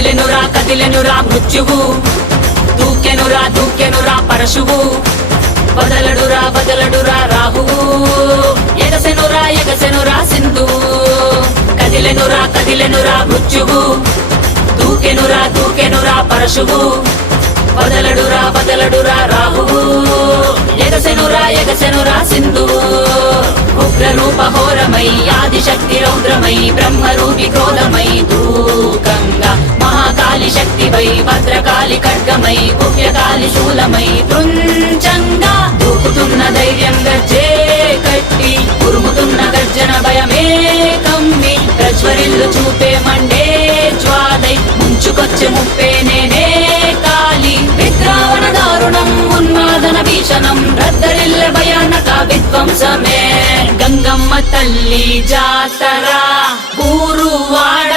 కదిలెనురా మృత్యువు, దూకెనురా పరశువు, వదలడురా రాహువు, ఎగసెనురా సింధువు. కదిలెనురా మృత్యువు, దూకెనురా పరశువు, వదలడురా రాహువు, ఎగసెనురా సింధువు. ఉగ్రరూప ఘోరమై ఆదిశక్తి రౌద్రమై బ్రహ్మరూపి క్రోధమై దూకంగా మహాకాళి శక్తివై భద్రకాళి ఖడ్గమై గుహ్యకాళి శూలమై కృంచంగా దూకుతున్న ధైర్యం గర్జే కట్టి ఉరుముతున్న గర్జన భయమే కమ్మి ప్రజ్వరిల్లు చూపే మండే జ్వాలై ముంచుకొచ్చే ముప్పే నేనే కాళి. విద్రావణ దారుణం ఉన్మాదన భీషణం రద్దరిల్ల భయానక విధ్వంసమే. గంగమ్మ తల్లి జాతర ఊరు వాడ